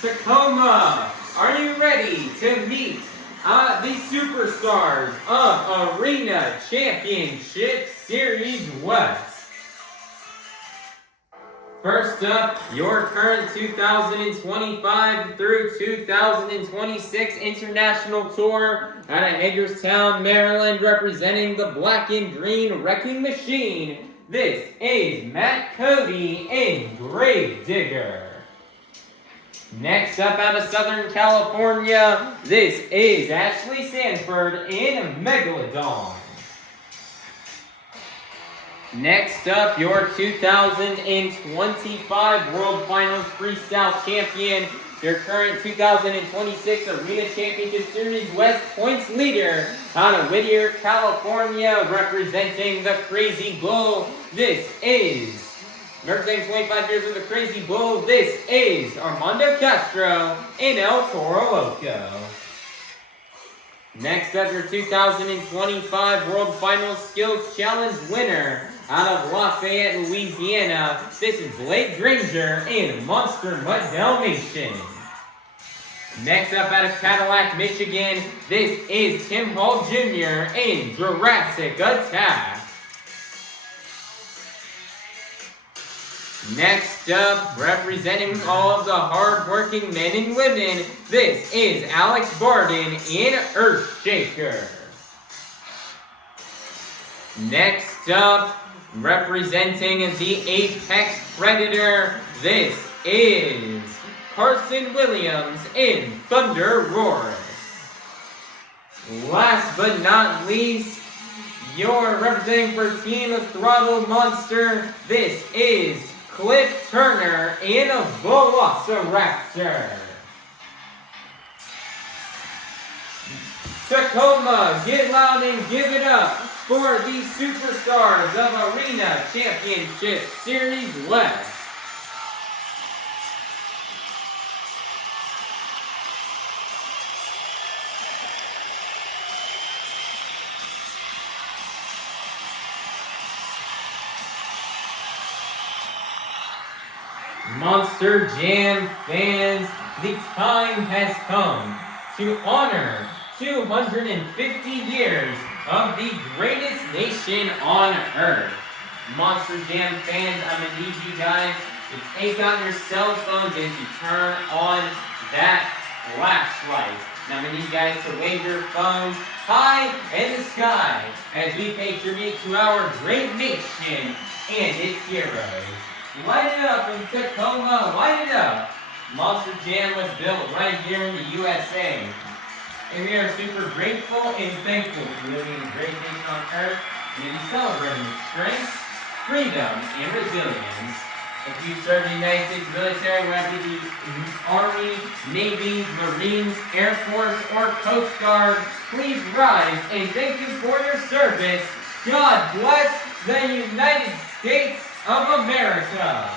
Tacoma, are you ready to meet the superstars of Arena Championship Series West? First up, your current 2025 through 2026 International Tour out of Hagerstown, Maryland, representing the Black and Green Wrecking Machine. This is Matt Cody in Gravedigger. Next up out of Southern California, this is Ashley Sanford in Megalodon. Next up, your 2025 World Finals Freestyle Champion, your current 2026 Arena Championship Series West Points leader out of Whittier, California, representing the Crazy Bull. This is, representing 25 years of the Crazy Bull, this is Armando Castro in El Toro Loco. Next up, your 2025 World Finals Skills Challenge winner out of Lafayette, Louisiana, this is Blake Granger in Monster Mutt Dalmatian. Next up out of Cadillac, Michigan, this is Tim Hall Jr. in Jurassic Attack. Next up, representing all of the hard-working men and women, this is Alex Bardin in Earthshaker. Next up, representing the Apex Predator, this is Carson Williams in ThunderRoarus. Last but not least, you're representing for Team Throttle Monster, this is Cliff Turner in a Velociraptor. Tacoma, get loud and give it up for the superstars of Arena Championship Series West. Monster Jam fans, the time has come to honor 250 years of the greatest nation on earth. Monster Jam fans, I'm going to need you guys to take out your cell phones and to turn on that flashlight. Now I'm going to need you guys to wave your phones high in the sky as we pay tribute to our great nation and its heroes. Light it up in Tacoma, light it up. Monster Jam was built right here in the USA. And we are super grateful and thankful for living in a great nation on earth and to be celebrating strength, freedom, and resilience. If you serve the United States military, whether it be Army, Navy, Marines, Air Force, or Coast Guard, please rise and thank you for your service. God bless the United States of America.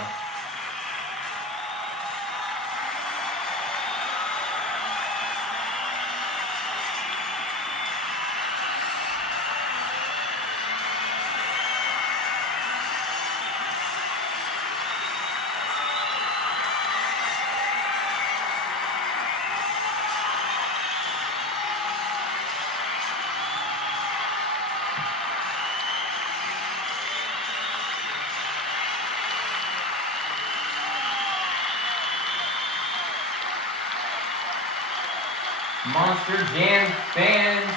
Monster Jam fans,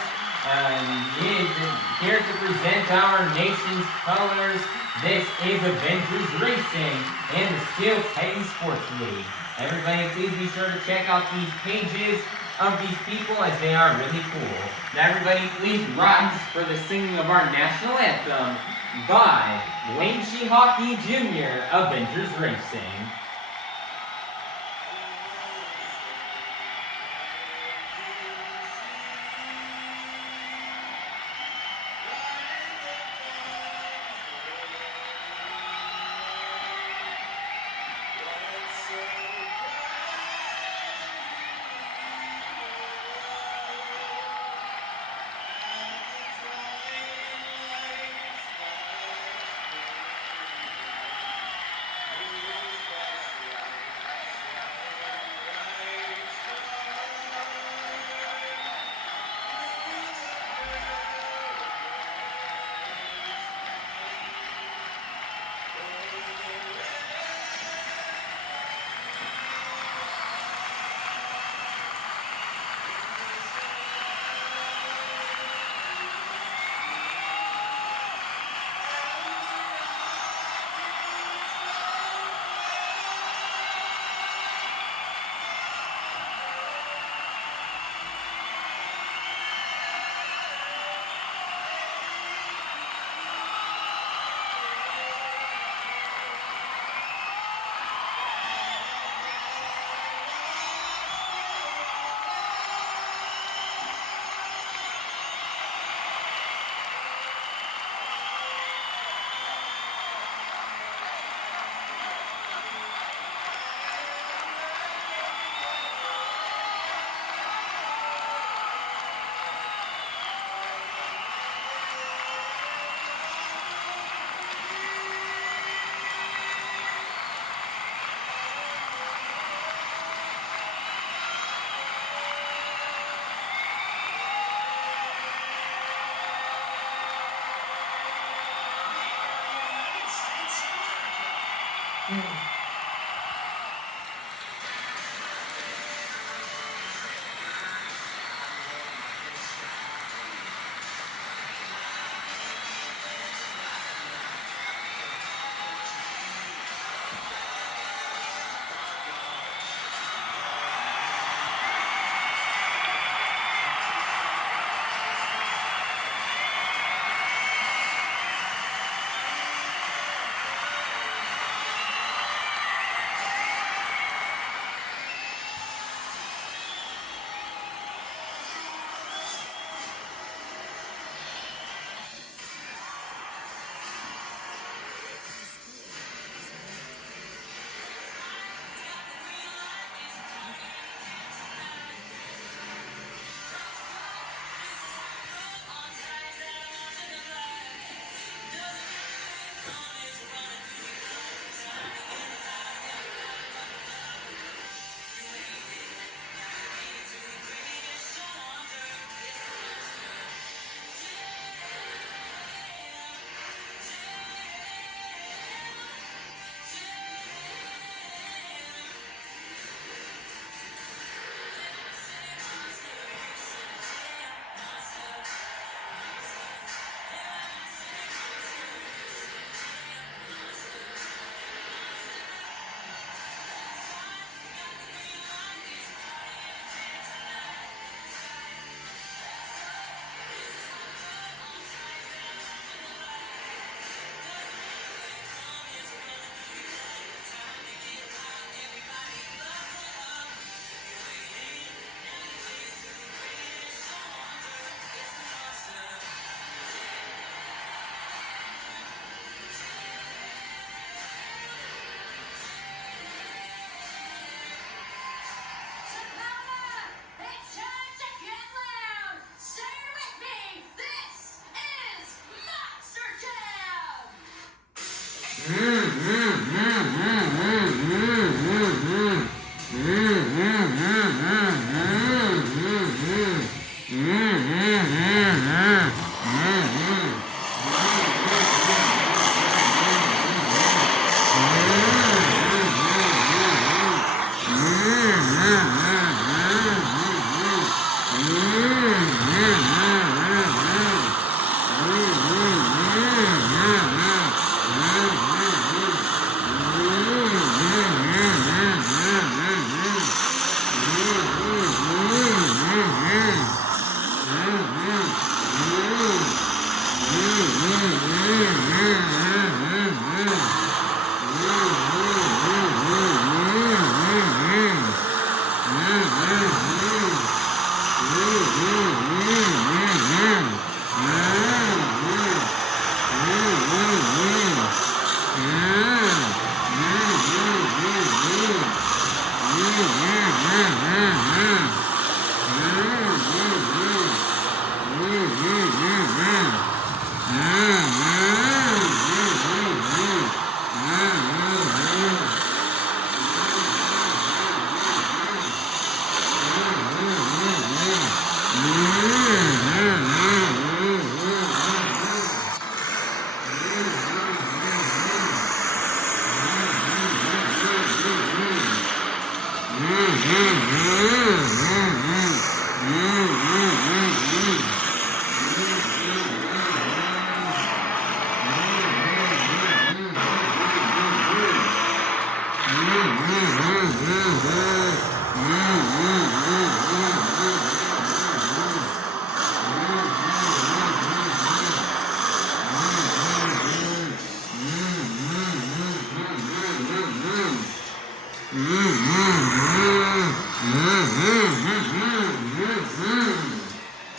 here to present our nation's colors. This is Avengers Racing and the Steel Titan Sports League. Everybody, please be sure to check out these pages of these people as they are really cool. Now everybody, please rise for the singing of our national anthem by Wayne Hockey Jr. Avengers Racing.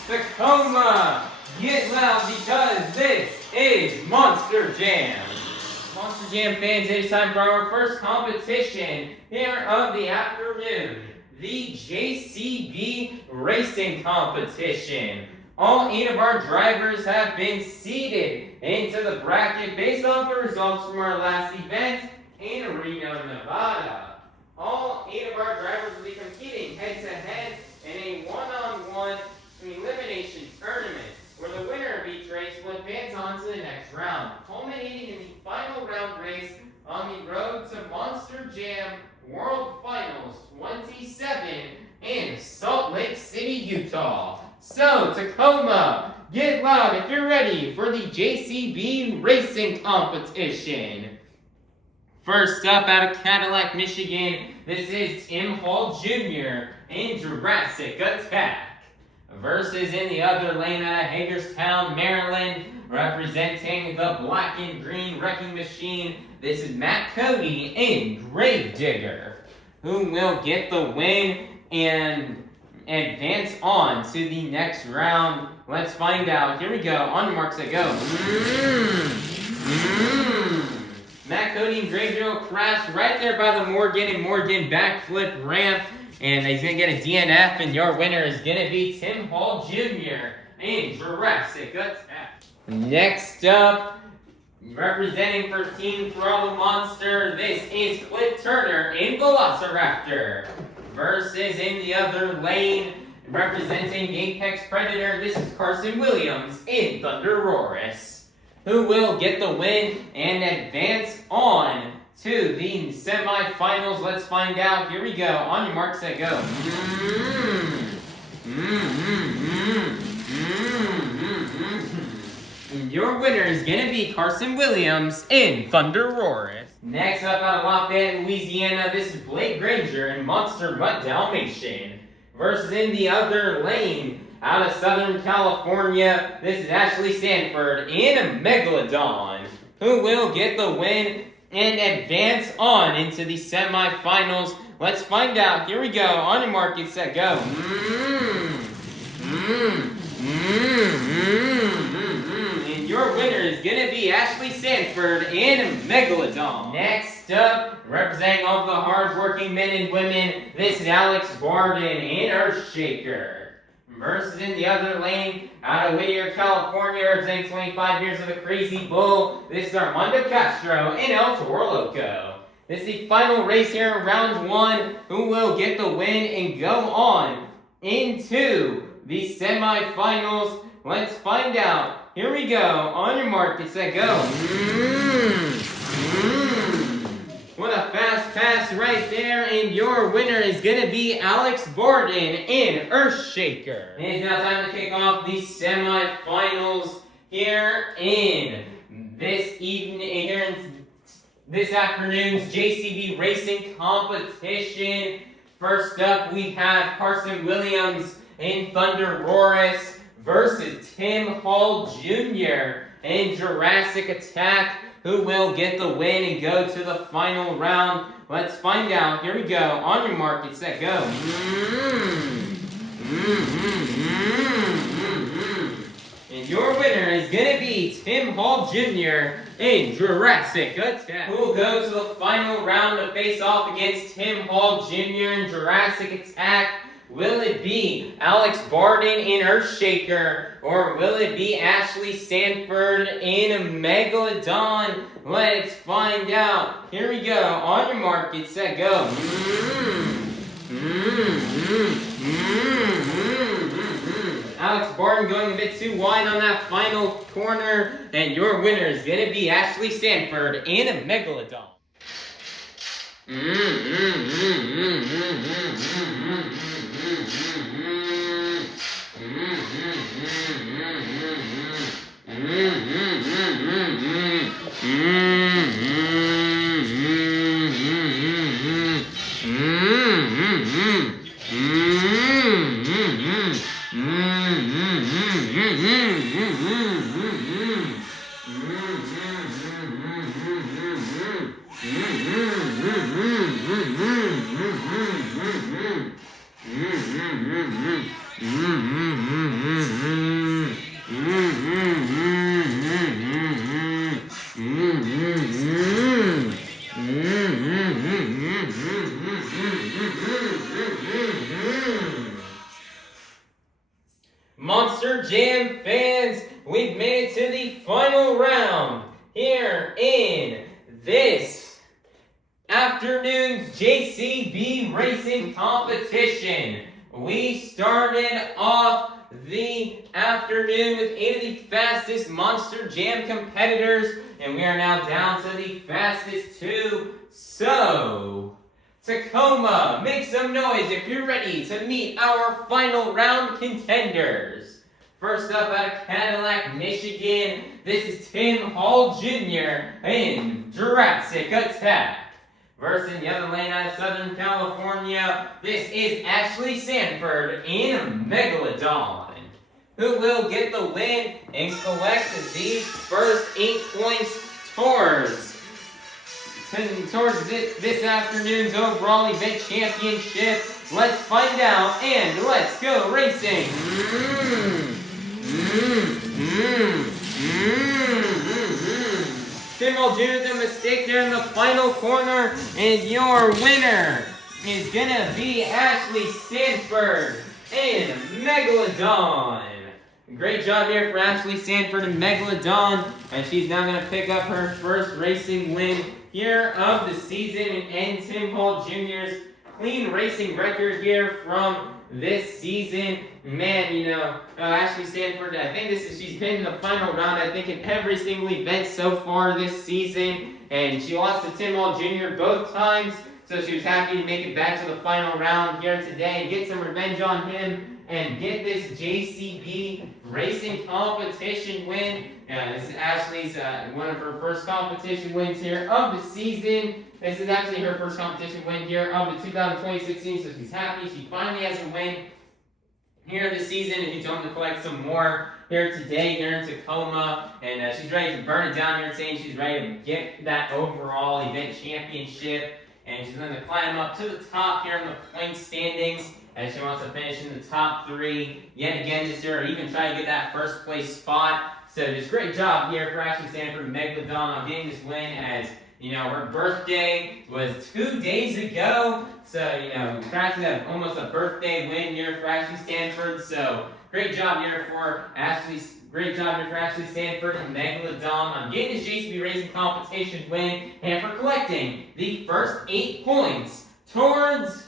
Tacoma, get loud because this is Monster Jam. Monster Jam fans, it is time for our first competition here of the afternoon, the JCB Racing Competition. All 8 of our drivers have been seeded into the bracket based off the results from our last event in Reno, Nevada. All 8 of our drivers will be competing head-to-head in a one-on-one elimination tournament, where the winner of each race will advance on to the next round, culminating in the final round race on the road to Monster Jam World Finals 27 in Salt Lake City, Utah. So, Tacoma, get loud if you're ready for the JCB Racing Competition. First up, out of Cadillac, Michigan, this is Tim Hall Jr. in Jurassic Attack. Versus in the other lane out of Hagerstown, Maryland, representing the black and green wrecking machine, this is Matt Cody in Granger. Who will get the win and advance on to the next round? Let's find out. Here we go. On your marks, go. Matt Cody and Granger will crash right there by the Morgan backflip ramp. And he's going to get a DNF, and your winner is going to be Tim Hall Jr. in Jurassic Attack. Next up, representing for Team Throttle Monster, this is Cliff Turner in Velociraptor. Versus in the other lane, representing Apex Predator, this is Carson Williams in ThunderRoarus. Who will get the win and advance on to the semifinals? Let's find out. Here we go. On your marks, set, go. And your winner is going to be Carson Williams in ThunderRoarus. Next up, out of Lafayette, Louisiana, this is Blake Granger in Monster Mutt Dalmatian. Versus in the other lane, out of Southern California, this is Ashley Sanford in a Megalodon. Who will get the win and advance on into the semifinals? Let's find out. Here we go. On your mark, get set, go. And your winner is going to be Ashley Sanford in Megalodon. Next up, representing all the hard-working men and women, this is Alex Bardin in Earthshaker. Versus in the other lane, out of Whittier, California, representing 25 years of the Crazy Bull, this is Armando Castro in El Toro Loco. This is the final race here in round 1. Who will get the win and go on into the semifinals? Let's find out. Here we go. On your mark, get set, go. What a fast pass right there, and your winner is going to be Alex Bardin in Earthshaker. And it's now time to kick off the semifinals here in this afternoon's JCB Racing Competition. First up, we have Carson Williams in ThunderRoarus versus Tim Hall Jr. in Jurassic Attack. Who will get the win and go to the final round? Let's find out. Here we go. On your mark, get set, go. And your winner is going to be Tim Hall Jr. in Jurassic Attack. Who will go to the final round to face off against Tim Hall Jr. in Jurassic Attack? Will it be Alex Bardin in Earthshaker, or will it be Ashley Sanford in Megalodon? Let's find out. Here we go. On your mark, get set, go. Alex Bardin going a bit too wide on that final corner, and your winner is going to be Ashley Sanford in a Megalodon. Monster Jam fans, we've made it to the final round here in this afternoon's JCB racing competition. We started off the afternoon with 8 of the fastest Monster Jam competitors, and we are now down to the fastest 2. So, Tacoma, make some noise if you're ready to meet our final round contenders. First up out of Cadillac, Michigan, this is Tim Hall Jr. in Jurassic Attack. Versus the other lane out of Southern California, this is Ashley Sanford in Megalodon. Who will get the win and collect the first 8 points towards this afternoon's overall event championship? Let's find out and let's go racing! Tim Hall Jr. the mistake there in the final corner, and your winner is gonna be Ashley Sanford in Megalodon. Great job here for Ashley Sanford in Megalodon, and she's now gonna pick up her first racing win here of the season and end Tim Hall Jr.'s clean racing record here from this season. Man, Ashley Sanford, I think she's been in the final round, I think, in every single event so far this season. And she lost to Tim Hall Jr. both times, so she was happy to make it back to the final round here today and get some revenge on him and get this JCB racing competition win. This is Ashley's one of her first competition wins here of the season. This is actually her first competition win here of the 2020-16, so she's happy. She finally has a win here this season, and she's hoping to collect some more here today here in Tacoma. And she's ready to burn it down here, saying she's ready to get that overall event championship. And she's going to climb up to the top here in the point standings, and she wants to finish in the top 3 yet again this year, or even try to get that first place spot. So just great job here for Ashley Sanford and Megalodon on getting this win, as her birthday was 2 days ago. So, practically almost a birthday win here for Ashley Sanford. So great job here for Ashley Sanford and Megalodon on getting this JCB racing competition win and for collecting the first 8 points towards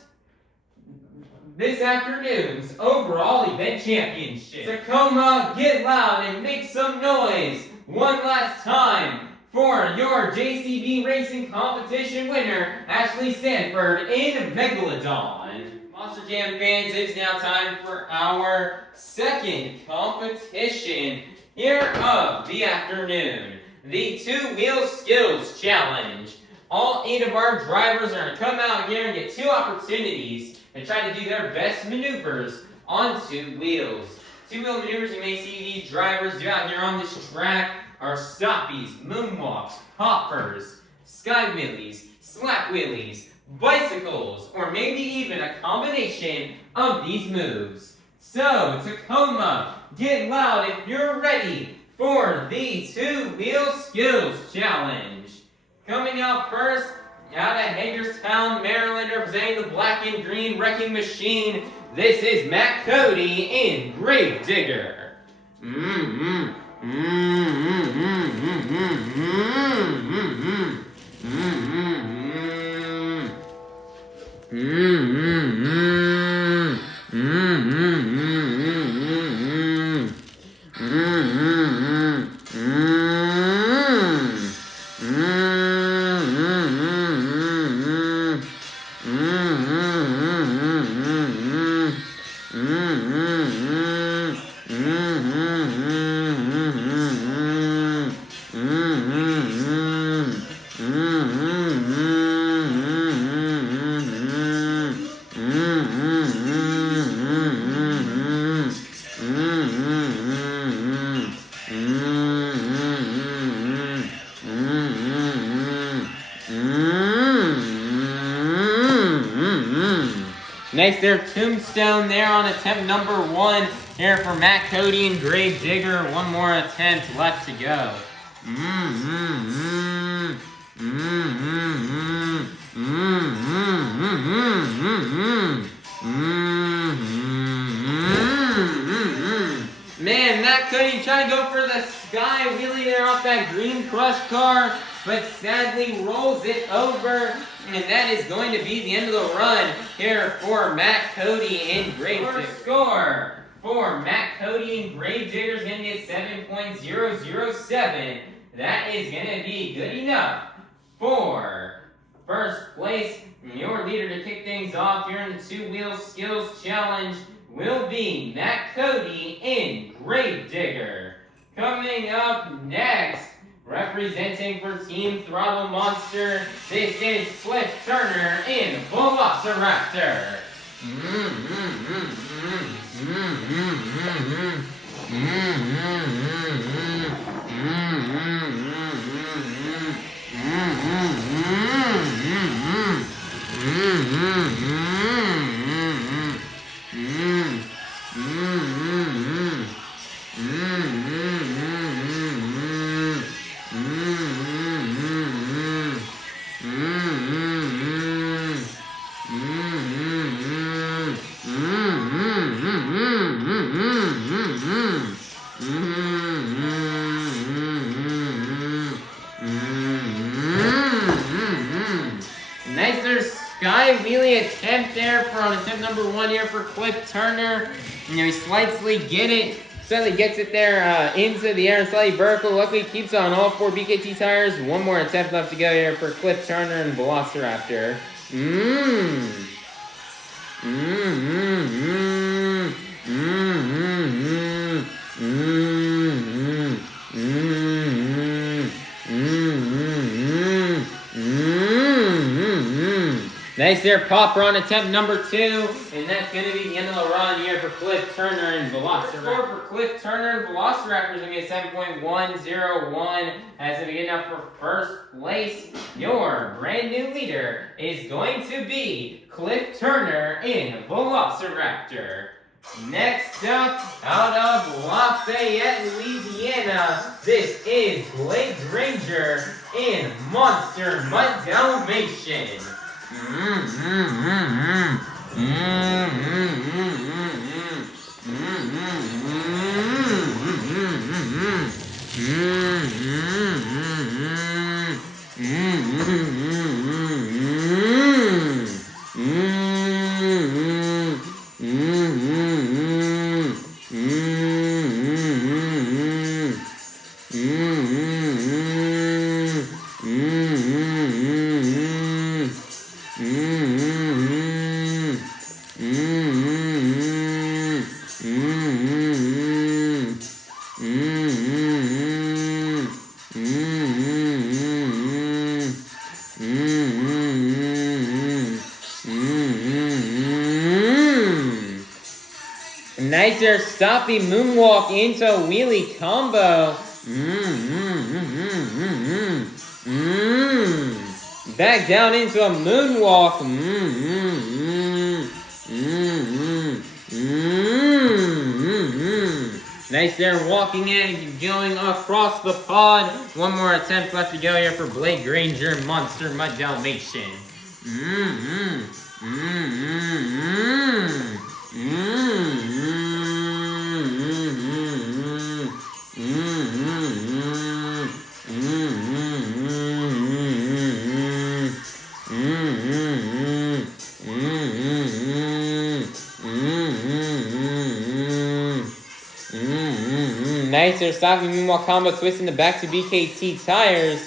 this afternoon's overall event championship. Tacoma, get loud and make some noise one last time for your JCB racing competition winner, Ashley Sanford in Megalodon. Monster Jam fans, it's now time for our second competition here of the afternoon, the 2-Wheel Skills Challenge. All 8 of our drivers are going to come out here and get 2 opportunities and try to do their best maneuvers on 2 wheels. 2-wheel maneuvers you may see these drivers do out here on this track are stoppies, moonwalks, hoppers, sky wheelies, slap wheelies, bicycles, or maybe even a combination of these moves. So, Tacoma, get loud if you're ready for the 2-Wheel Skills Challenge. Coming out first, out of Hagerstown, Maryland, representing the black and green wrecking machine, this is Matt Cody in Gravedigger. Nice there, tombstone there on attempt number 1 here for Matt, Cody, and Grave Digger. One more attempt left to go. Man, Matt Cody trying to go for the sky wheelie there off that green crush car, but sadly rolls it over, and that is going to be the end of the run here for Matt Cody and Grave Digger. Score for Matt Cody and Grave Digger is going to get 7.007. That is going to be good enough for first place. Your leader to kick things off here in the 2-wheel skills challenge will be Matt Cody and Grave Digger. Coming up next, representing for Team Throttle Monster, this is Cliff Turner and Velociraptor. Nicer sky wheelie attempt there for on attempt number 1 here for Cliff Turner. He slightly gets it there into the air and slightly vertical. Luckily keeps on all 4 BKT tires. One more attempt left to go here for Cliff Turner and Velociraptor. Nice there, popper on attempt number 2, and that's going to be the end of the run here for Cliff Turner and Velociraptor. Score for Cliff Turner and Velociraptor is going to be a 7.101. That's going to be good enough for first place. Your brand new leader is going to be Cliff Turner and Velociraptor. Next up, out of Lafayette, Louisiana, this is Blake Granger and Monster Mutt Dalmatian. Nice there, stoppy moonwalk into a wheelie combo. Back down into a moonwalk. Nice there, walking in and going across the pod. One more attempt left to go here for Blake Granger, Monster Mutt Dalmatian. Nice there, stopping moonwalk combo, twisting the back to BKT tires.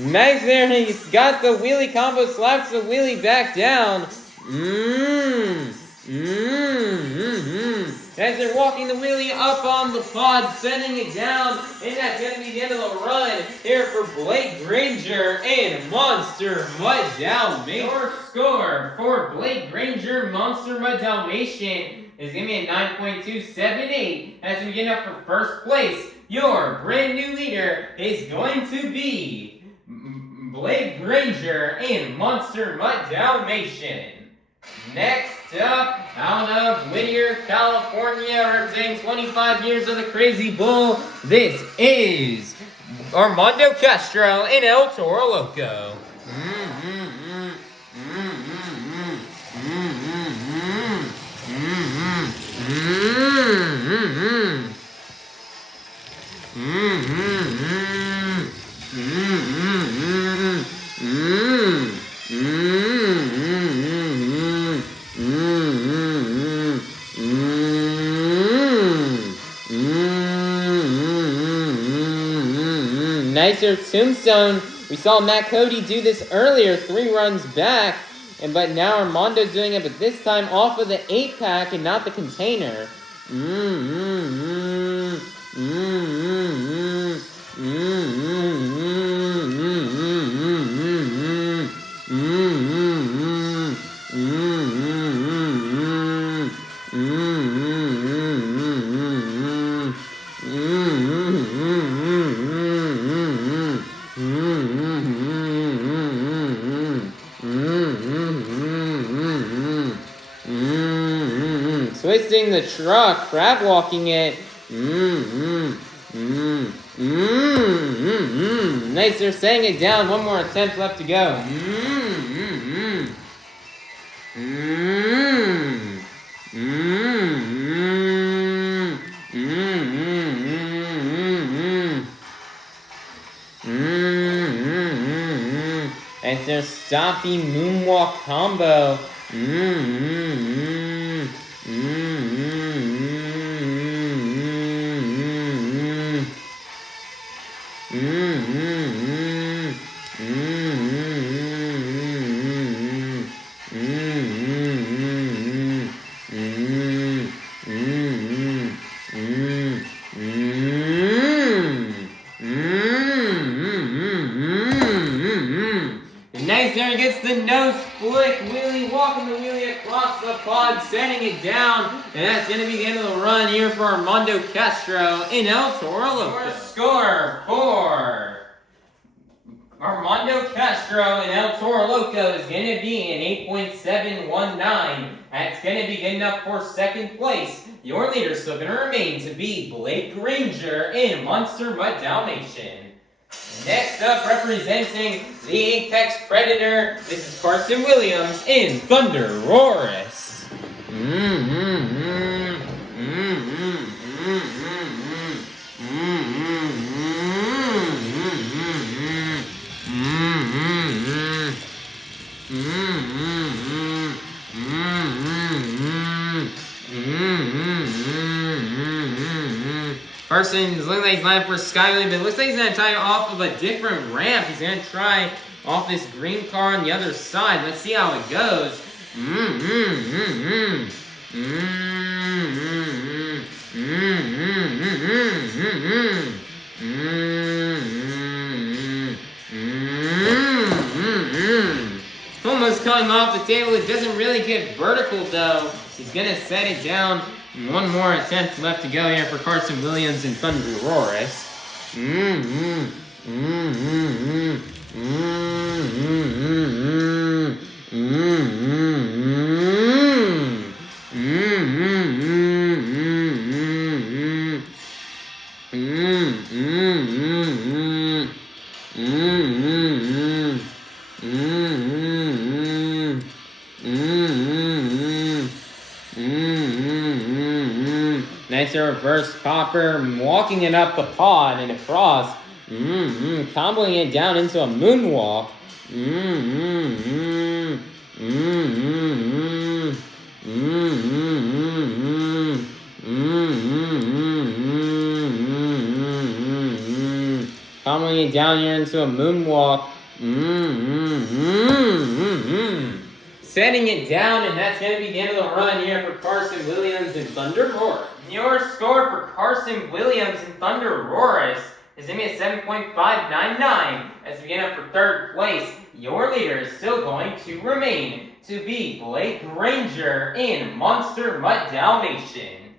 Nice there, he's got the wheelie combo, slaps the wheelie back down. As they're walking the wheelie up on the pod, sending it down, and that's going to be the end of the run here for Blake Granger and Monster Mutt Dalmatian. Your score for Blake Granger, Monster Mutt Dalmatian is going to be a 9.278. As we get up for first place, your brand new leader is going to be Granger and Monster Mutt Dalmatian. Next up, out of Whittier, California, representing 25 years of the Crazy Bull, this is Armando Castro and El Toro Loco. Nicer tombstone. We saw Cody do this earlier, 3 runs back, but now Armando's doing it, but this time off of the 8-pack and not the container. Twisting the truck, crab walking it. Nice, they're setting it down. One more attempt left to go. As they're stopping moonwalk combo. Nice, there gets the nose flick, wheelie, walking the wheelie across the pod, setting it down, and that's going to be the end of the run here for Armando Castro in El Toro Loco. Score for Armando Castro and El Toro Loco is going to be an 8.719. That's going to be good enough for second place. Your leader is still going to remain to be Granger and Monster Mutt Dalmatian. Next up, representing the Apex Predator, this is Carson Williams in ThunderRoarus. Carson's looking like he's lining for Skyway, but it looks like he's going to try off of a different ramp. He's going to try off this green car on the other side. Let's see how it goes. Almost coming off the table. It doesn't really get vertical though. He's going to set it down. One more attempt left to go here for Carson Williams and ThunderRoarus. Nice reverse popper, walking it up the pod and across. Comboing it down into a moonwalk. Comboing it down here into a moonwalk. Setting it down, and that's going to be the end of the run here for Carson Williams and ThunderRoarus. Your score for Carson Williams and ThunderRoarus is going to be a 7.599. As we get up for third place, your leader is still going to remain to be Blake Granger in Monster Mutt Dalmatian.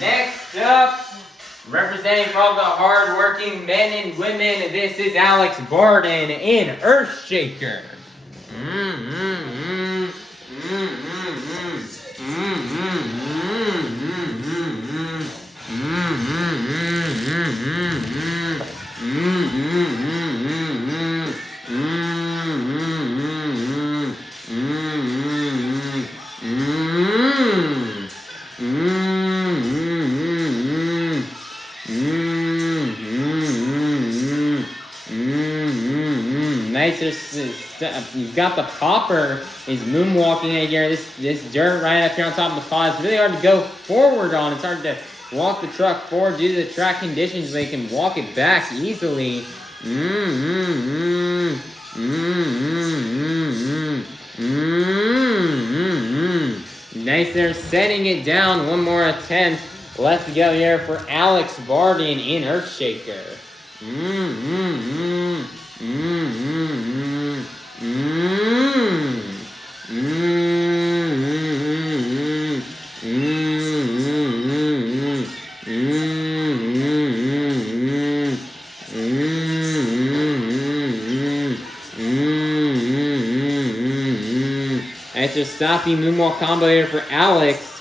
Next up, representing for all the hard-working men and women, this is Alex Bardin in Earthshaker. Nice. He's got the popper. He's moonwalking in here. This dirt right up here on top of the pod. It's really hard to go forward on. It's hard to walk the truck forward due to the track conditions. They can walk it back easily. Nice. They're setting it down. One more attempt left to go here for Alex Bardin in Earthshaker. Nice. Stoppy moonwalk combo here for Alex.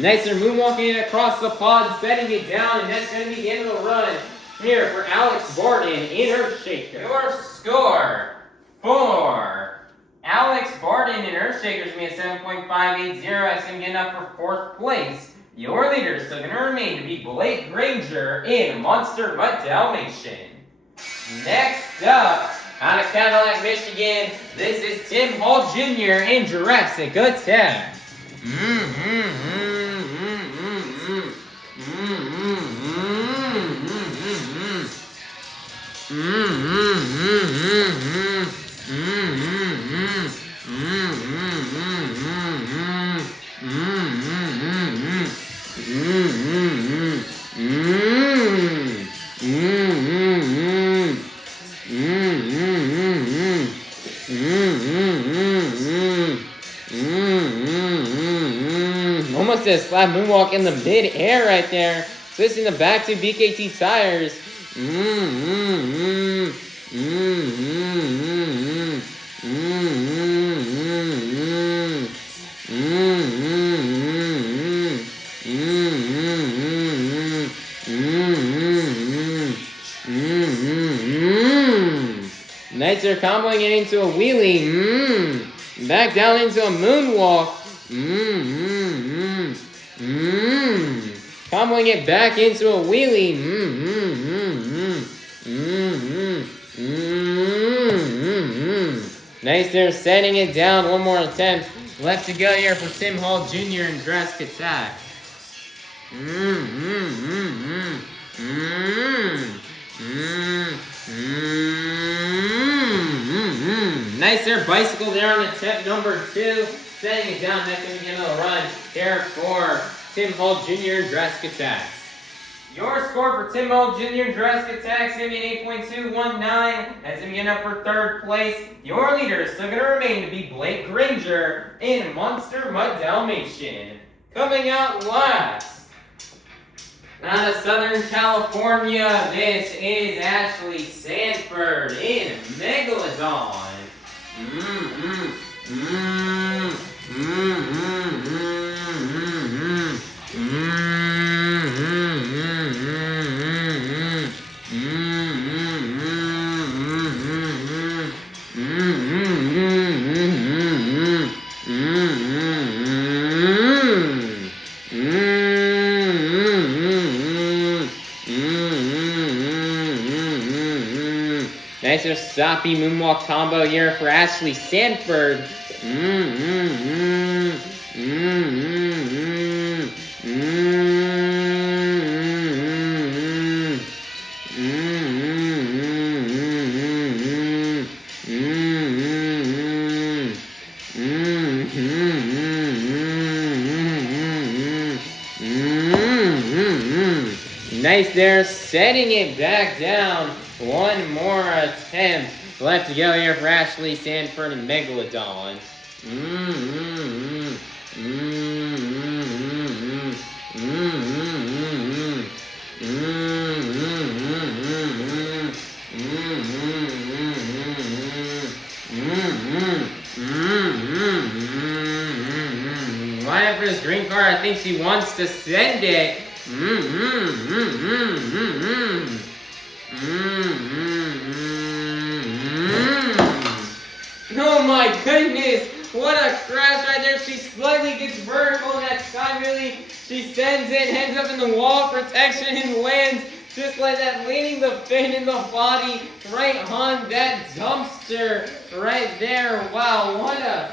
Nice, they're moonwalking it across the pod, setting it down, and that's going to be the end of the run here for Alex Bardin in Earthshaker. Your score for Alex Bardin in Earthshaker is going to be a 7.580. That's going to get up for 4th place. Your leader is still going to remain to be Blake Granger in Monster Mutt Dalmatian. Next up, out of Cadillac, Michigan, this is Tim Hall Jr. in Jurassic Attack. Almost a slap moonwalk in the mid-air right there. Switching the back to BKT tires. Nice, they're comboing it into a wheelie. Back down into a moonwalk. Comboing it back into a wheelie. Nice, they're setting it down. One more attempt left to go here for Tim Hall Jr. in Jurassic Attack. Nice, their bicycle there on attempt number 2. Setting it down next to the end of the run here for Tim Hall Jr. in Jurassic Attack. Your score for Tim Hall Jr. in Jurassic Attack is going to be an 8.219. That's going to get up for 3rd place. Your leader is still going to remain to be Blake Granger in Monster Mutt Dalmatian. Coming out last, out of Southern California, this is Ashley Sanford in Megalodon. Nice little soppy moonwalk combo here for Ashley Sanford. Nice there, setting it back down. One more attempt left to go here for Ashley, Sanford, and Megalodon. Line up for this green card. I think she wants to send it. Oh my goodness! What a crash right there. She slightly gets vertical in that sky, really. She sends it, ends up in the wall of protection and lands just like that, leaning the fin in the body right on that dumpster right there. Wow, what a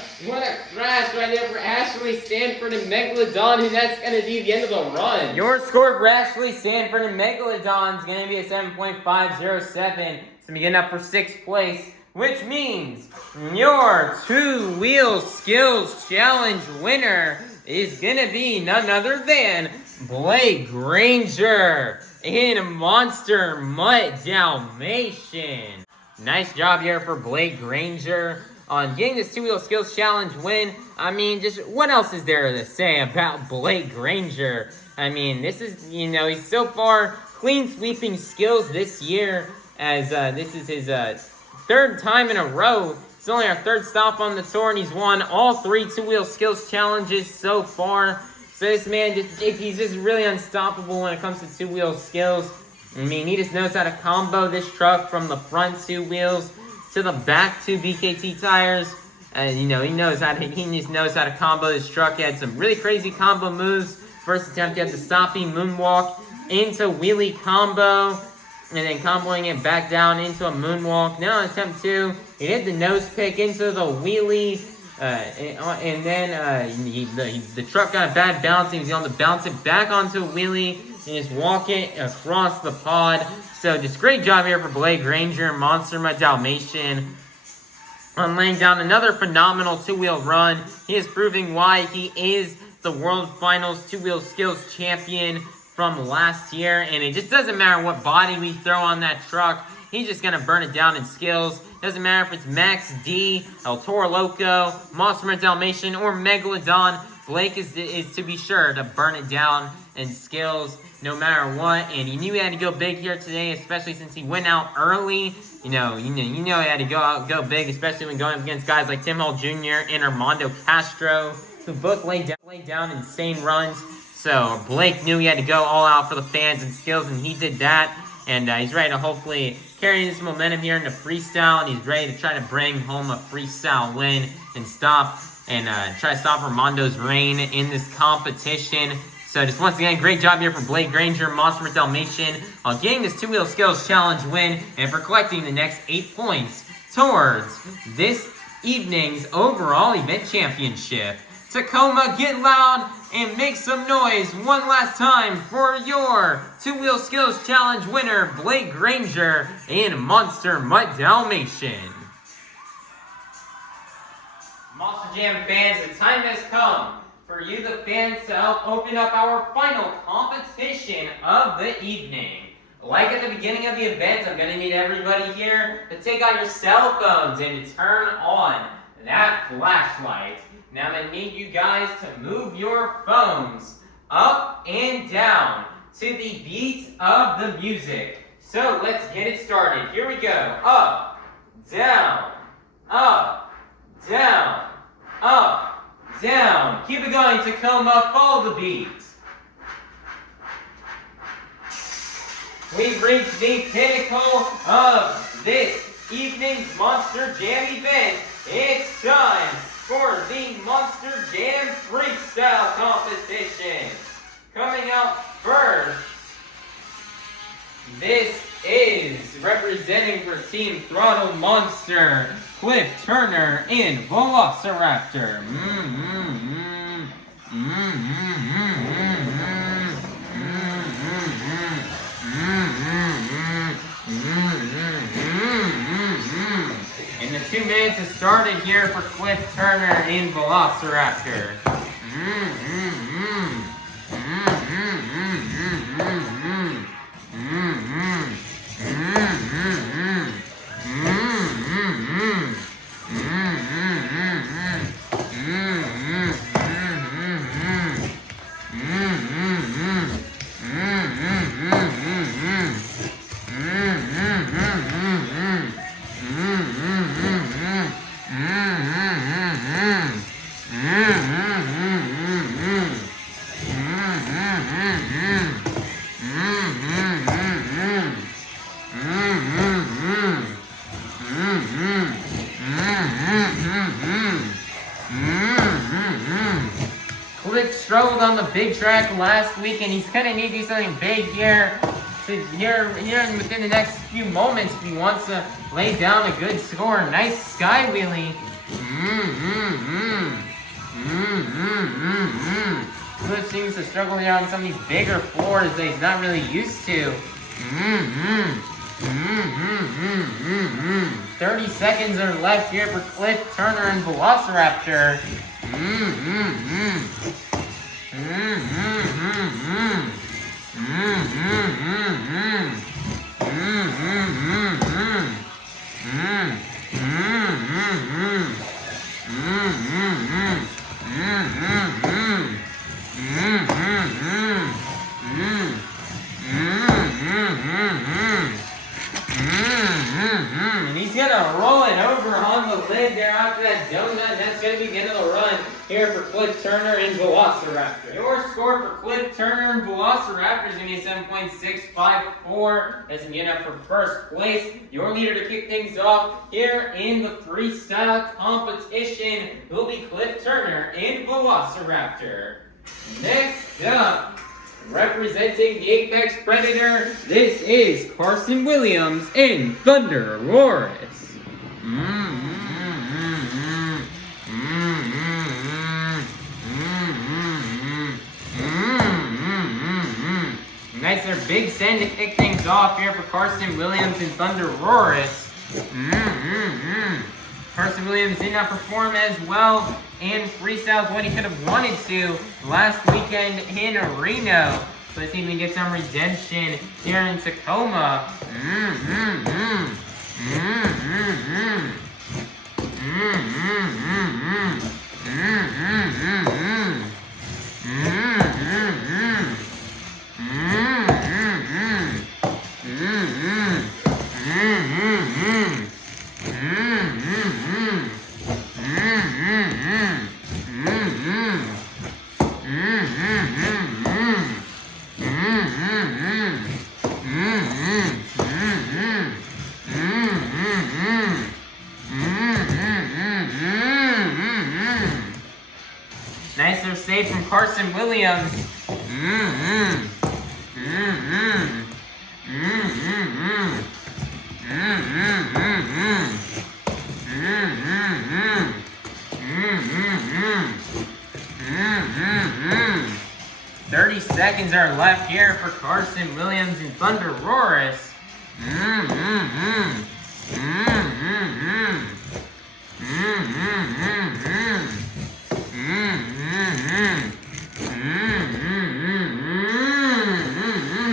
crash right there for Ashley, Sanford, and Megalodon, and that's going to be the end of the run. Your score for Ashley, Sanford, and Megalodon is going to be a 7.507. It's going to be getting up for 6th place, which means your 2-wheel skills challenge winner is going to be none other than Blake Granger in Monster Mutt Dalmatian. Nice job here for Blake Granger on getting this 2-wheel skills challenge win. I mean, just what else is there to say about Blake Granger? I mean, this is, he's so far clean sweeping skills this year, as this is his 3rd time in a row. It's only our 3rd stop on the tour, and he's won all 3 2-wheel skills challenges so far. So this man, he's just really unstoppable when it comes to 2-wheel skills. I mean, he just knows how to combo this truck from the front 2 wheels to the back 2 BKT tires. And he just knows how to combo this truck. He had some really crazy combo moves. First attempt, he had the stopping moonwalk into wheelie combo, and then comboing it back down into a moonwalk. Now on attempt 2, he did the nose pick into the wheelie. And then the truck got a bad bounce. He was able to bounce it back onto a wheelie and just walk it across the pod. So just great job here for Blake Granger, Monster Mutt Dalmatian, on laying down another phenomenal 2-wheel run. He is proving why he is the World Finals 2-wheel skills champion from last year. And it just doesn't matter what body we throw on that truck. He's just going to burn it down in skills. Doesn't matter if it's Max D, El Toro Loco, Monster Mutt Dalmatian, or Megalodon. Blake is to be sure to burn it down in skills no matter what. And he knew he had to go big here today, especially since he went out early. He had to go big, especially when going up against guys like Tim Hall Jr. and Armando Castro, who both laid down insane runs. So Blake knew he had to go all out for the fans and skills, and he did that. And he's ready to hopefully carry this momentum here into freestyle, and he's ready to try to bring home a freestyle win and try to stop Armando's reign in this competition. So just once again, great job here for Blake Granger, Monster Mutt Dalmatian, on getting this 2-wheel skills challenge win and for collecting the next 8 points towards this evening's overall event championship. Tacoma, get loud and make some noise one last time for your 2-wheel skills challenge winner, Blake Granger in Monster Mutt Dalmatian. Monster Jam fans, the time has come for you, the fans, to help open up our final competition of the evening. Like at the beginning of the event, I'm going to need everybody here to take out your cell phones and to turn on that flashlight. Now I'm going to need you guys to move your phones up and down to the beat of the music. So let's get it started. Here we go. Up, down, up, down, up, down. Keep it going, Tacoma. Follow the beat. We've reached the pinnacle of this evening's Monster Jam event. It's time for the Monster Jam Freestyle Competition. Coming out first, this is representing for Team Throttle Monster, Cliff Turner in Velociraptor. And the 2 minutes has started here for Cliff Turner in Velociraptor. struggled on the big track last week, and he's gonna need to do something big here within the next few moments if he wants to lay down a good score. Nice sky wheelie. Good seems to struggle here on some of these bigger floors that he's not really used to. 30 seconds are left here for Cliff Turner and Velociraptor. And he's gonna roll it over on the lid there after that donut, and that's gonna be the end of the run here for Cliff Turner and Velociraptor. Your score for Cliff Turner and Velociraptor is gonna be 7.654. That's gonna get up for first place. Your leader to kick things off here in the freestyle competition will be Cliff Turner and Velociraptor. Next up, representing the Apex Predator, this is Carson Williams and ThunderRoarus. Nice, their big send to kick things off here for Carson Williams and ThunderRoarus. Carson Williams did not perform as well in freestyle as what he could have wanted to last weekend in Reno. So let's see if we can get some redemption here in Tacoma. Nice little save from Carson Williams. Seconds are left here for Carson Williams and ThunderRoarus.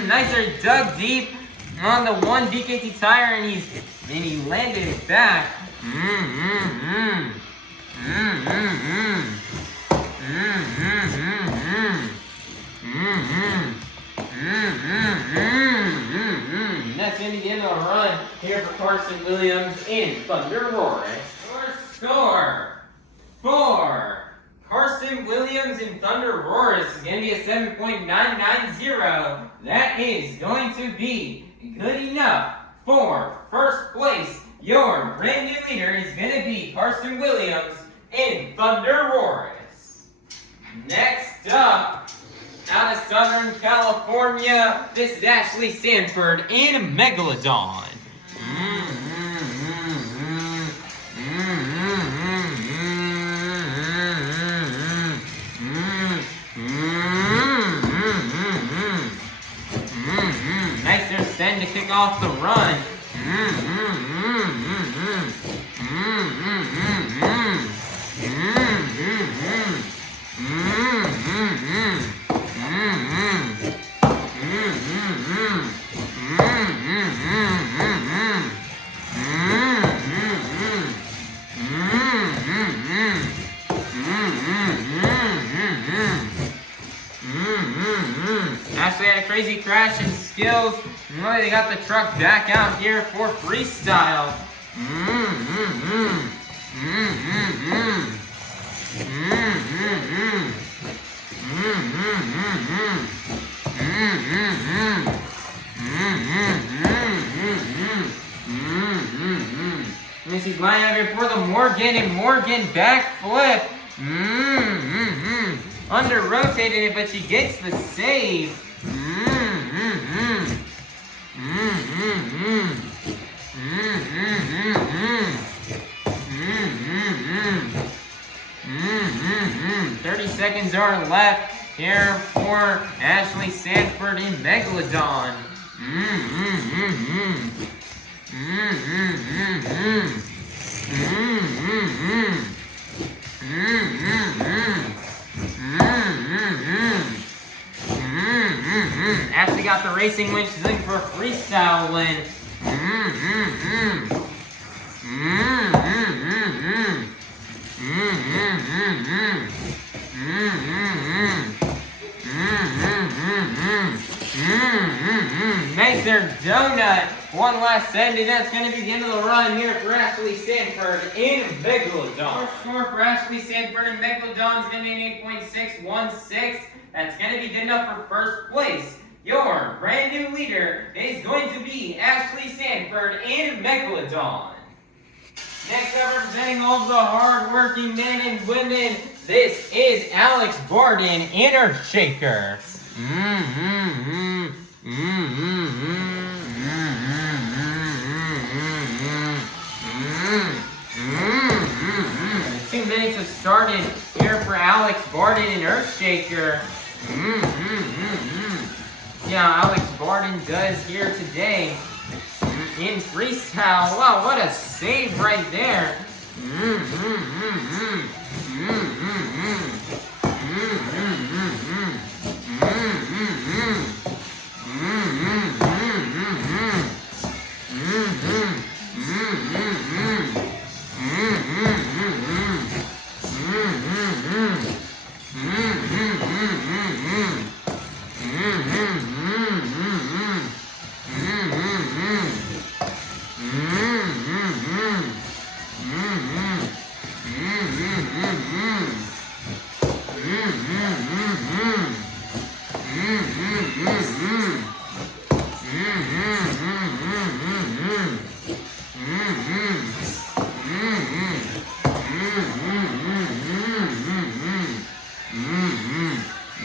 Nice, they dug deep on the one DKT tire, and he landed it back. That's going to be the end of the run here for Carson Williams and ThunderRoarus. Your score for Carson Williams and ThunderRoarus is going to be a 7.990. That is going to be good enough for first place. Your brand new leader is going to be Carson Williams and ThunderRoarus. Next up, out of Southern California, this is Ashley Sanford and Megalodon. Nice there send to kick off the run. Ashley had a crazy crash in skills. Really, they got the truck back out here for freestyle. Missy's line out here for the Morgan, and Morgan backflip. under rotated it, but she gets the save. Mm-hmm. 30 seconds are left here for Ashley Sanford in Megalodon. Ashley got the racing win. She's looking for a freestyle win. Nice there, donut. One last send, and that's going to be the end of the run here for Ashley Sanford in Megalodon. Our score for Ashley Sanford in Megalodon is going to be 8.616. That's going to be good enough for first place. Your brand new leader is going to be Ashley Sanford in Megalodon. Next up, representing all of the hard-working men and women, this is Alex Bardin in Earthshaker. The 2 minutes have started here for Alex Bardin in Earthshaker. Yeah, Alex Bardin does here today in freestyle. Wow, what a save right there.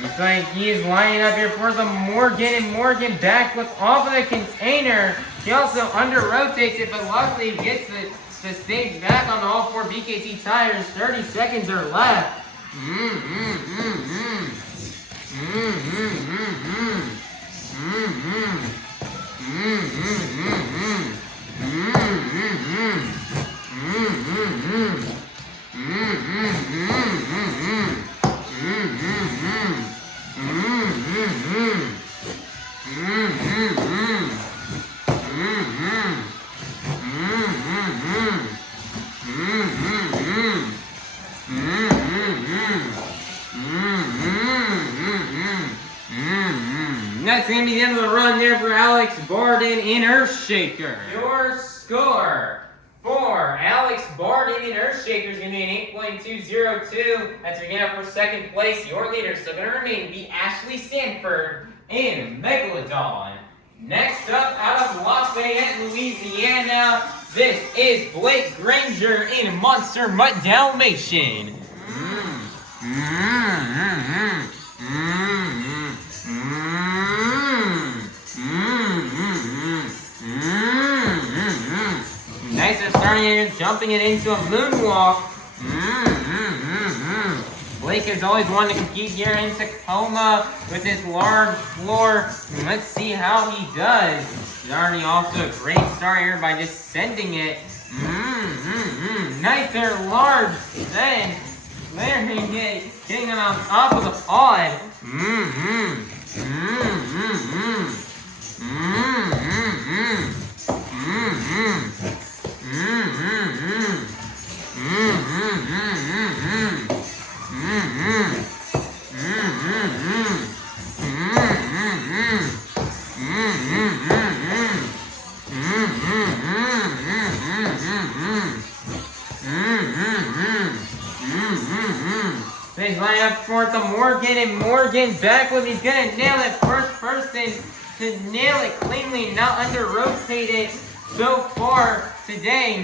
Looks like he is lining up here for the Morgan, and Morgan back with off of the container. He also under-rotates it, but luckily he gets the stage back on all 4 BKT tires. 30 seconds are left. That's going to be the end of the run there for Alex Bardin in Earthshaker. Your score for Alex Bardin in Earthshaker is going to be an 8.202. That's your gap for second place. Your leader is still going to remain be Ashley Sanford in Megalodon. Next up, out of Lafayette, Louisiana, this is Blake Granger in Monster Mutt Dalmatian. Nice at starting it, jumping it into a moonwalk. Blake has always wanted to compete here in Tacoma with this large floor. Let's see how he does. He's already off to a great start here by just sending it. Nice there, large send. There getting it on top of the pod. He's lining up for the Morgan, and Morgan back with he's gonna nail it. First person to nail it cleanly, not under rotated so far today.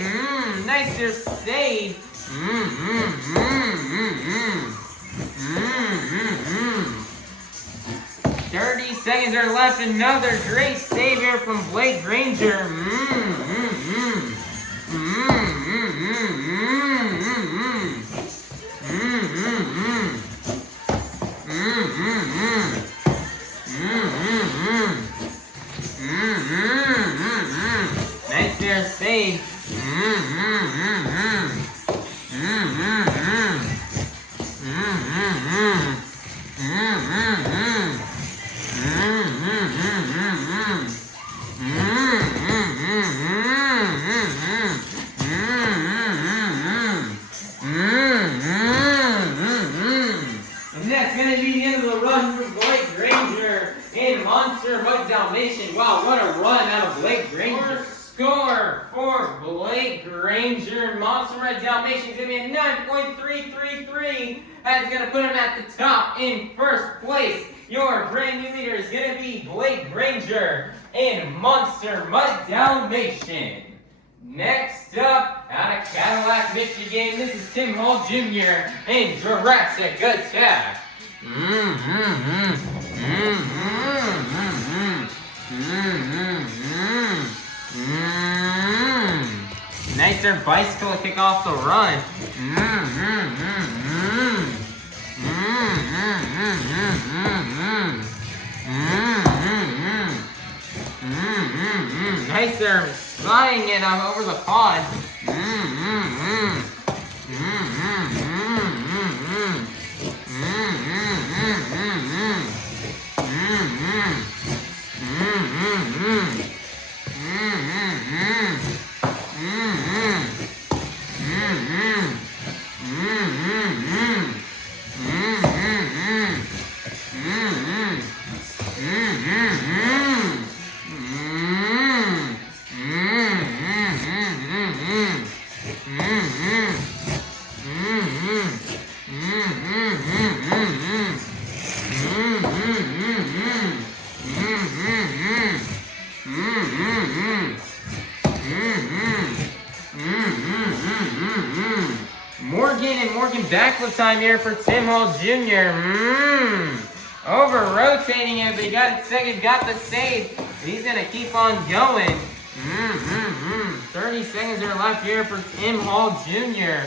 Nicer save. Mm-hmm. 30 seconds are left. Another great save here from Blake Granger. Nice there save. And that's going to be the end of the run for Blake Granger and Monster Mutt Dalmatian. Wow, what a run out of Blake Granger. Score for Blake Granger and Monster Mutt Dalmatian is going to be a 9.333. That's going to put him at the top in first place. Your brand new leader is going to be Blake Granger and Monster Mutt Dalmatian. Next up, out of Cadillac, Michigan, this is Tim Hall Jr. and Jurassic Attack. Nice there bicycle to kick off the run. Nice there, sliding it over the pod. Backflip time here for Tim Hall Jr. Over rotating it, but he got it second, got the save. He's gonna keep on going. 30 seconds are left here for Tim Hall Jr.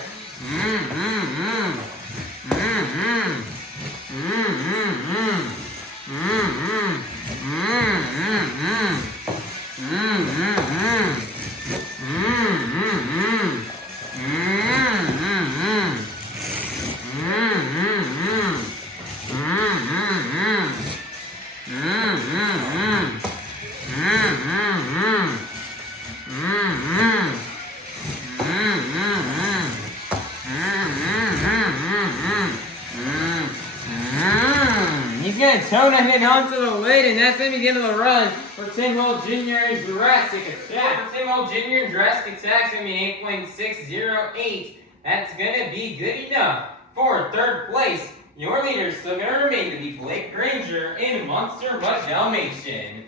He's gonna tone it onto the lid, and that's gonna be the end of the run for Tim Hall Jr. and Jurassic Attack. For Tim Hall Jr. and Jurassic Attack's gonna be 8.608. That's gonna be good enough for third place. Your leader is still gonna remain to be Blake Granger in Monster Mutt Dalmatian.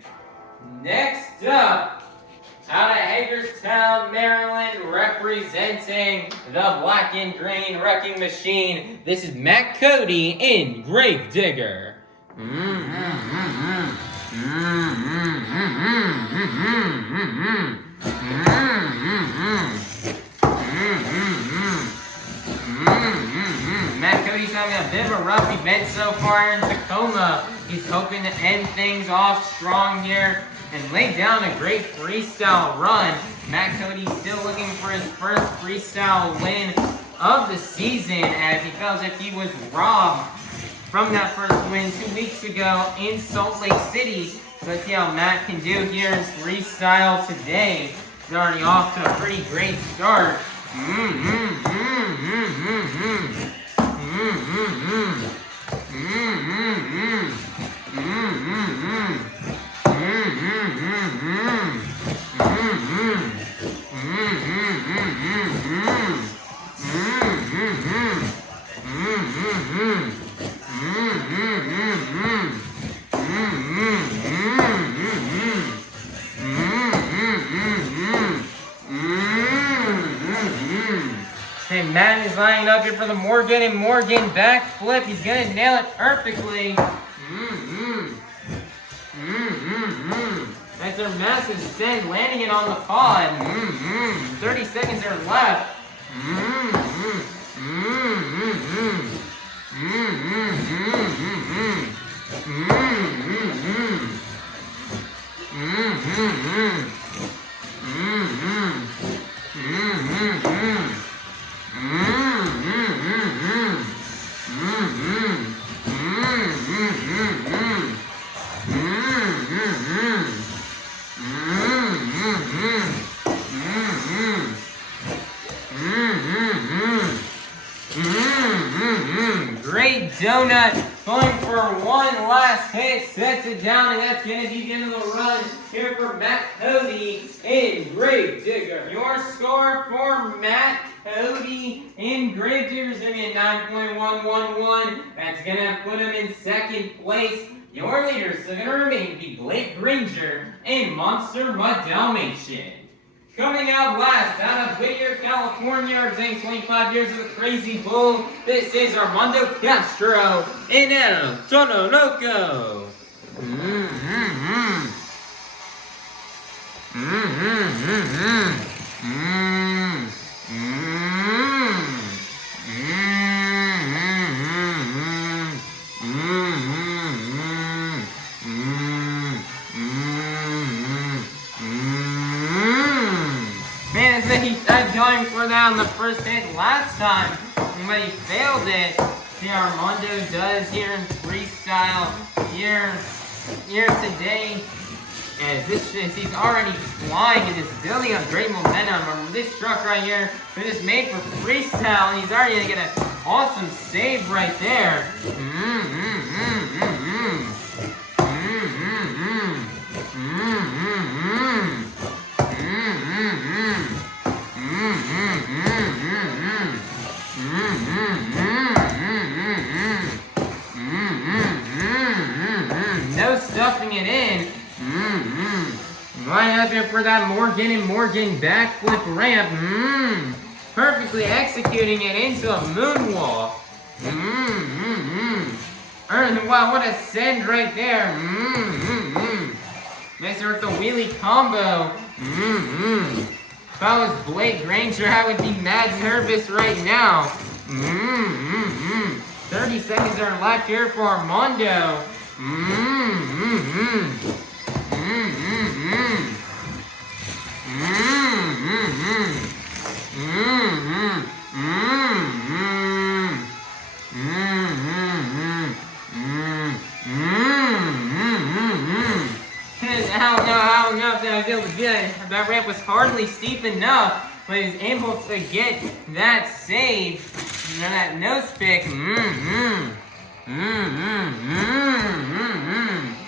Next up, out of Hagerstown, Maryland, representing the Black and Green Wrecking Machine, this is Matt Cody in Gravedigger. Matt Cody's having a bit of a rough event so far in Tacoma. He's hoping to end things off strong here and lay down a great freestyle run. Matt Cody's still looking for his first freestyle win of the season, as he felt as if he was robbed from that first win 2 weeks ago in Salt Lake City. So let's see how Matt can do here in freestyle today. He's already off to a pretty great start. And Matt is lining up here for the Morgan and Morgan backflip. He's gonna nail it perfectly. That's their massive send, landing it on the pod. 30 seconds are left. Great donut, going for one last hit, sets it down, and that's going to be the end of the run here for Matt Cody in Grave Digger. Your score for Matt Cody in Grave Digger is going to be a 9.111. That's going to put him in second place. Your leaders are going to remain to be Blake Granger and Monster Mutt Dalmatian. Coming out last, out of Whittier, California, representing 25 years of the Crazy Bull, this is Armando Castro and Toro Loco. He tried going for that on the first hit last time, but he failed it. See how Armando does here in freestyle here today. As he's already flying and is building up great momentum. This truck right here is made for freestyle, and he's already gonna get an awesome save right there. No stuffing it in. Line up here for that Morgan and Morgan backflip ramp. Perfectly executing it into a moonwalk. Wow, what a send right there. Nice with the wheelie combo. If I was Blake Granger, I would be mad nervous right now. 30 seconds are left here for Armando. I don't know if I was able to do that. That ramp was hardly steep enough, but he was able to get that save. That nose pick.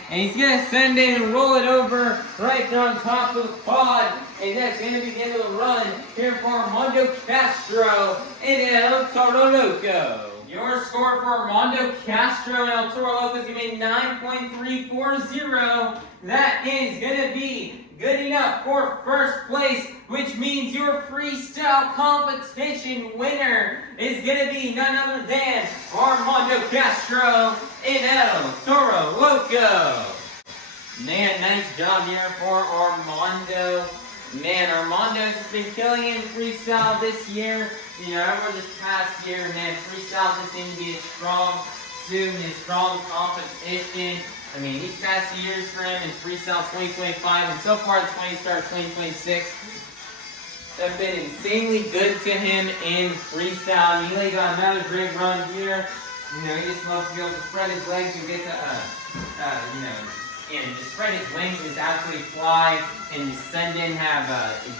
And he's going to send it and roll it over right on top of the pod. And that's going to be the end of the run here for Armando Castro and Toro Loco. Your score for Armando Castro and El Toro Loco is going to be 9.340. That is going to be good enough for first place, which means your freestyle competition winner is going to be none other than Armando Castro and El Toro Loco. Man, nice job here for Armando. Man, Armando's been killing it in freestyle this year. You know, over this past year, man, freestyle just seems to be a strong suit and a strong competition. I mean, these past years for him in freestyle 2025 and so far 2026 have been insanely good to him in freestyle. He really got another great run here. You know, he just loves to be able to spread his legs and get to, and just spread his wings and just absolutely fly and just send in, have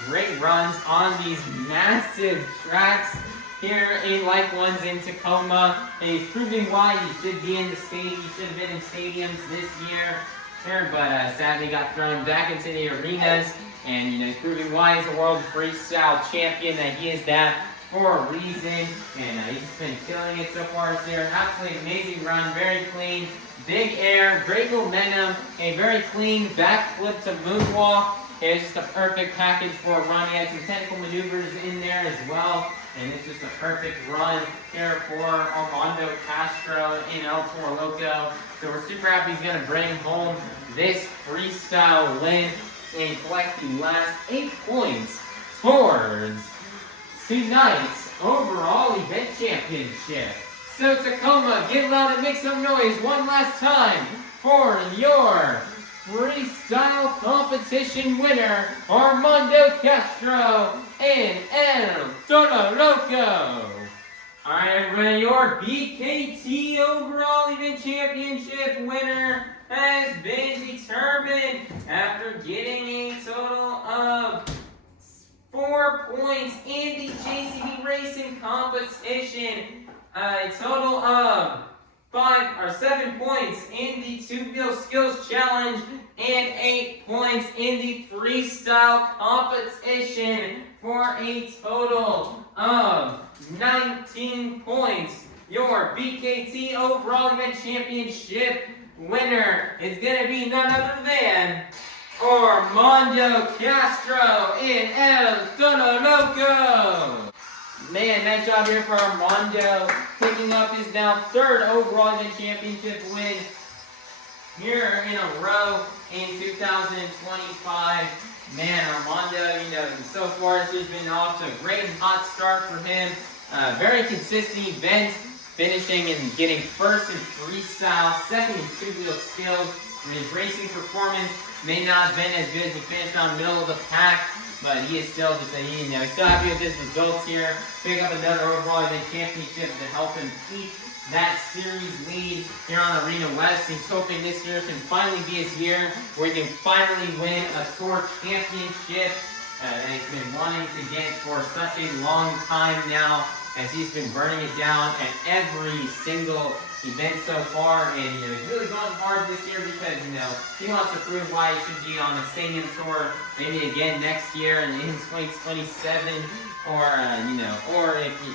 great runs on these massive tracks here in like ones in Tacoma. And he's proving why he should be in the stadium. He should have been in stadiums this year here, but sadly got thrown back into the arenas. And you know, he's proving why he's a world freestyle champion, that he is that for a reason. And he's just been killing it so far this year. Absolutely amazing run, very clean. Big air, great momentum, a very clean backflip to moonwalk. It's just a perfect package for a run. He had some technical maneuvers in there as well. And it's just a perfect run here for Armando Castro in El Toro Loco. So we're super happy he's going to bring home this freestyle win and collect the last 8 points towards tonight's overall event championship. So Tacoma, get loud and make some noise one last time for your freestyle competition winner, Armando Castro in El Toro Loco. Alright everybody, your BKT overall event championship winner has been determined after getting a total of 4 points in the JCB racing competition. A total of 7 points in the two-wheel skills challenge and 8 points in the freestyle competition for a total of 19 points. Your BKT overall event championship winner is going to be none other than Armando Castro in El Toro Loco. Man, nice job here for Armando, picking up his now 3rd overall event championship win here in a row in 2025. Man, Armando, so far this year's been off to a great and hot start for him. Very consistent event, finishing and getting 1st in freestyle, 2nd in two-wheel skills. His racing performance may not have been as good as he finished on middle of the pack, but he is still just he's still happy with his results here. Pick up another overall event championship to help him keep that series lead here on Arena West. He's hoping this year can finally be his year where he can finally win a Tour championship that he's been wanting to get for such a long time now, as he's been burning it down at every single event so far. And he's really going hard this year because he wants to prove why he should be on a stadium tour maybe again next year and in 2027, or if he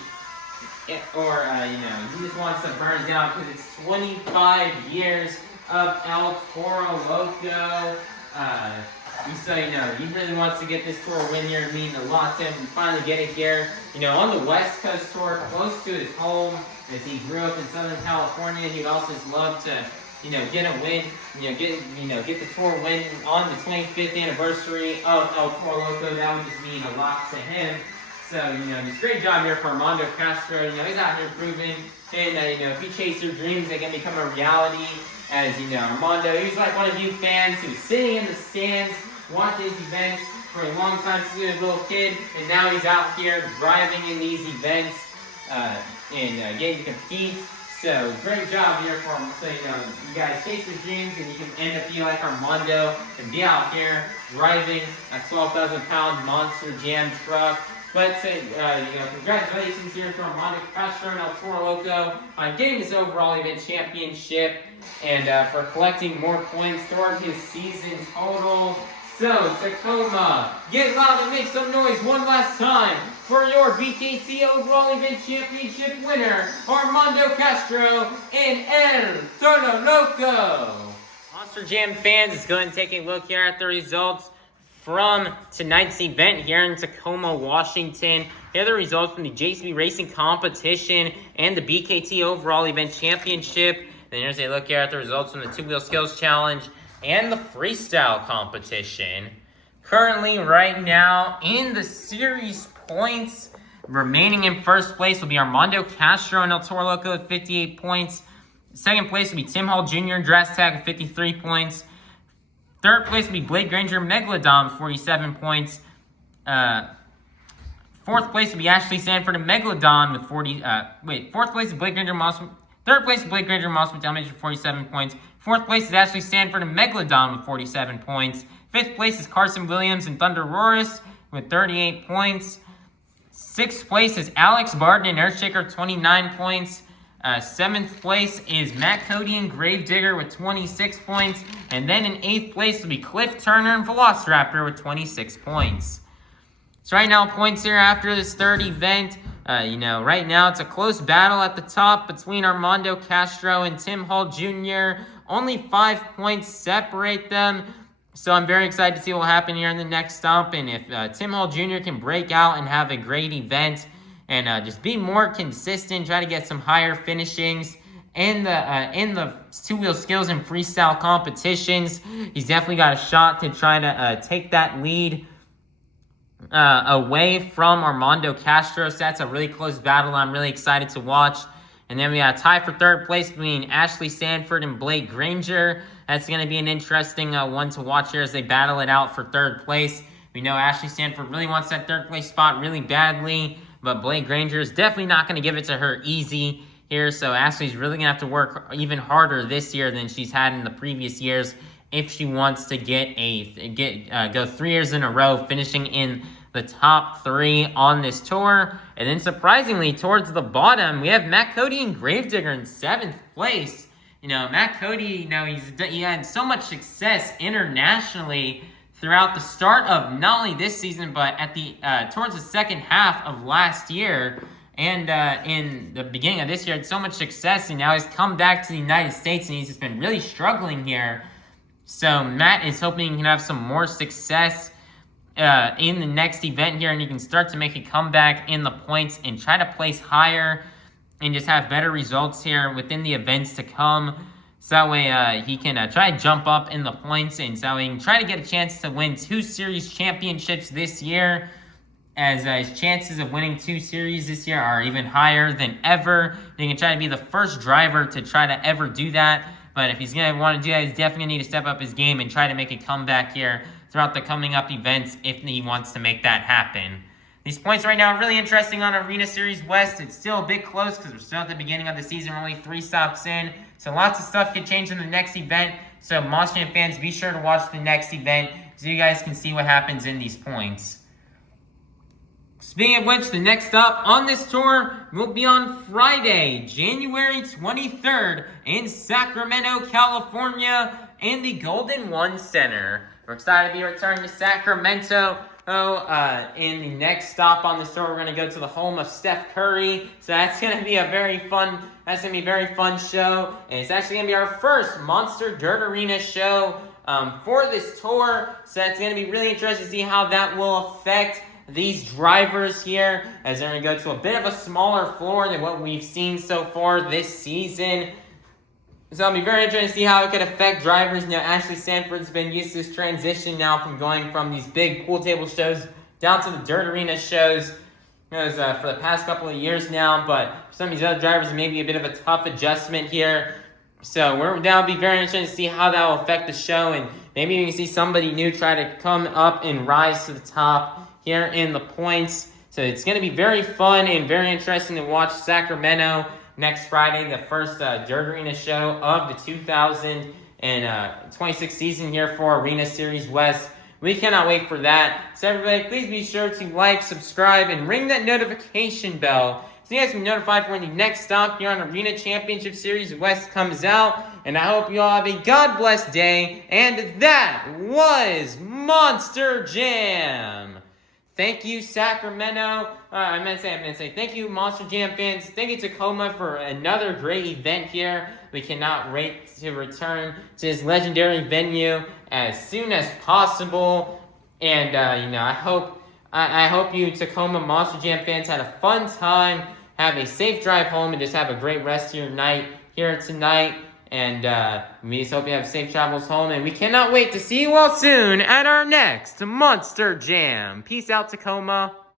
just wants to burn it down because it's 25 years of El Toro Loco. So, he really wants to get this tour win here. It means a lot to him and finally get it here. On the West Coast tour, close to his home, as he grew up in Southern California. He'd also just love to, get a win, get the tour win on the 25th anniversary of El Toro Loco. That would just mean a lot to him. So, just great job here for Armando Castro. He's out here proving, and if you chase your dreams, they can become a reality. As Armando, he's like one of you fans who's sitting in the stands, watching these events for a long time since he was a little kid, and now he's out here driving in these events and getting to compete. So great job here for him. So you guys chase your dreams, and you can end up being like Armando and be out here driving a 12,000-pound Monster Jam truck. But congratulations here to Armando Castro and El Toro Loco on getting this overall event championship and for collecting more points toward his season total. So, Tacoma, get loud and make some noise one last time for your BKT overall event championship winner, Armando Castro in El Toro Loco. Monster Jam fans, is going to take a look here at the results from tonight's event here in Tacoma, Washington. Here are the results from the JCB Racing Competition and the BKT Overall Event Championship. Then here's a look here at the results from the Two-Wheel Skills Challenge and the Freestyle Competition. Currently, right now, in the series points, remaining in first place will be Armando Castro and El Toro Loco with 58 points. Second place will be Tim Hall Jr. and Jurassic with 53 points. Third place will be Blake Granger Megalodon with 47 points. Fourth place will be Ashley Sanford and Megalodon with 40. Fourth place is Blake Granger Moss. Third place is Blake Granger Moss with Dalmatian with 47 points. Fourth place is Ashley Sanford and Megalodon with 47 points. Fifth place is Carson Williams and ThunderRoarus with 38 points. Sixth place is Alex Bardin and Earthshaker, 29 points. Seventh place is Matt Cody and Gravedigger with 26 points. And then in eighth place will be Cliff Turner and Velociraptor with 26 points. So right now, points here after this third event. Right now it's a close battle at the top between Armando Castro and Tim Hall Jr. Only 5 points separate them. So I'm very excited to see what will happen here in the next stump. And if Tim Hall Jr. can break out and have a great event and just be more consistent, try to get some higher finishings in the two-wheel skills and freestyle competitions, he's definitely got a shot to try to take that lead away from Armando Castro. So that's a really close battle I'm really excited to watch. And then we got a tie for third place between Ashley Sanford and Blake Granger. That's going to be an interesting one to watch here as they battle it out for third place. We know Ashley Sanford really wants that third place spot really badly, but Blake Granger is definitely not going to give it to her easy here. So Ashley's really going to have to work even harder this year than she's had in the previous years if she wants to go 3 years in a row finishing in the top 3 on this tour. And then surprisingly, towards the bottom, we have Matt Cody and Gravedigger in 7th place. You know, Matt Cody, he had so much success internationally throughout the start of not only this season, but at the towards the second half of last year. And in the beginning of this year, had so much success, and now he's come back to the United States, and he's just been really struggling here. So Matt is hoping he can have some more success in the next event here, and he can start to make a comeback in the points and try to place higher and just have better results here within the events to come. So that way he can try to jump up in the points, and so he can try to get a chance to win 2 series championships this year, as his chances of winning 2 series this year are even higher than ever. He can try to be the first driver to try to ever do that. But if he's going to want to do that, he's definitely going to need to step up his game and try to make a comeback here throughout the coming up events if he wants to make that happen. These points right now are really interesting on Arena Series West. It's still a bit close because we're still at the beginning of the season. We're only 3 stops in. So lots of stuff can change in the next event. So Monster Jam fans, be sure to watch the next event so you guys can see what happens in these points. Speaking of which, the next stop on this tour will be on Friday, January 23rd in Sacramento, California, in the Golden One Center. We're excited to be returning to Sacramento. In the next stop on this tour, we're going to go to the home of Steph Curry. So that's going to be a very fun show. And it's actually going to be our first Monster Dirt Arena show for this tour. So that's going to be really interesting to see how that will affect these drivers here, as they're going to go to a bit of a smaller floor than what we've seen so far this season. So it'll be very interesting to see how it could affect drivers. You know, Ashley Sanford's been used to this transition now from going from these big pool table shows down to the dirt arena shows for the past couple of years now. But for some of these other drivers, it may be a bit of a tough adjustment here. So that'll be very interesting to see how that will affect the show, and maybe you can see somebody new try to come up and rise to the top here in the points. So it's going to be very fun and very interesting to watch Sacramento next Friday, the first Dirt Arena show of the 2026 season here for Arena Series West. We cannot wait for that. So everybody, please be sure to like, subscribe, and ring that notification bell so you guys can be notified for when the next stop here on Arena Championship Series West comes out. And I hope you all have a God bless day. And that was Monster Jam. Thank you, Sacramento. I meant to say thank you, Monster Jam fans. Thank you, Tacoma, for another great event here. We cannot wait to return to this legendary venue as soon as possible. And I hope you Tacoma Monster Jam fans had a fun time. Have a safe drive home and just have a great rest of your night here tonight. And we just hope you have safe travels home. And we cannot wait to see you all soon at our next Monster Jam. Peace out, Tacoma.